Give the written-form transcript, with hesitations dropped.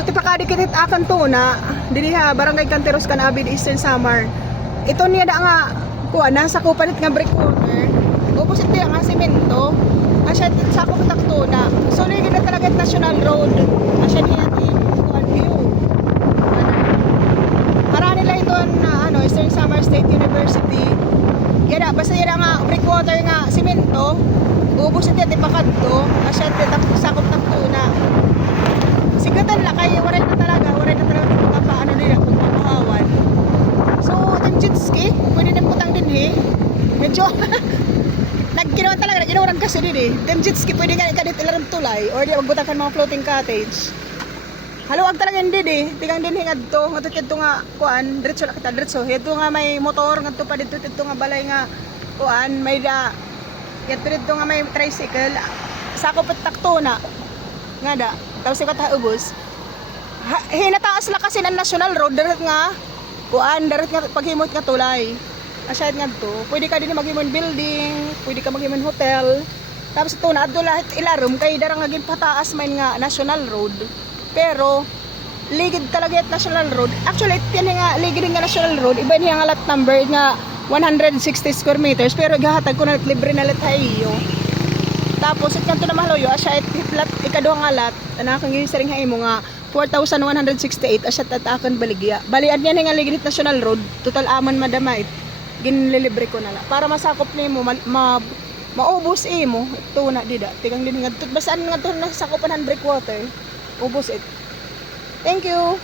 So tipakadikit akan to na dili ha barangay Canteros Canavid Eastern Samar. Ito niya da nga kuan na sa kupalit nga breakwater. Opposite niya nga semento. Asya sa kupatak to na. So ligid na talaga national road. Asya niya ti kuan view. Para nila ito na Eastern Samar State University. Yan basta yan nga breakwater nga semento. Opposite niya ti pakadto. Asya ti sakop tak to na. Sigatan la kay waray na talaga paano nila pagpapahawan. So, yung jet ski, pwede din putang din medyo nagkinawa talaga, nagkinawa kasi din yung jet ski, pwede nga dito ilarang tulay or di magbutang ka mga floating cottage. Haluag talaga hindi tigang din hingad to, ngatut ito nga kuan, diretso na kita, diretso ito nga may motor, ngadto pa dito nga balay nga kuan, may da ito nga may tricycle, sakop at takto na nga da, tapos yung kataubos hinataas lang kasi ng national road darat nga kuan, darat nga paghimot nga tulay asyad nga to, pwede ka din maghimon building, pwede ka maghimon hotel tapos ito na adto lahat ilarom kay darang nga pataas man nga national road pero ligid talaga yung national road actually yan nga ligid nga national road iba niya nga lot number nga 160 square meters pero gahatag ko na libre na latayo. Tapos it kanto na mahaloyo asya itlat ikaduhang alat ana kang gisaring hay mo nga 4,168 asya tatakan baligya. Balian niya nga ligid national road total aman madamait. Ginlilibre ko na la para masakop nimo maubos mo ito na dida tigang din nga basaan nga to nasakopan ng breakwater ubos it. Thank you.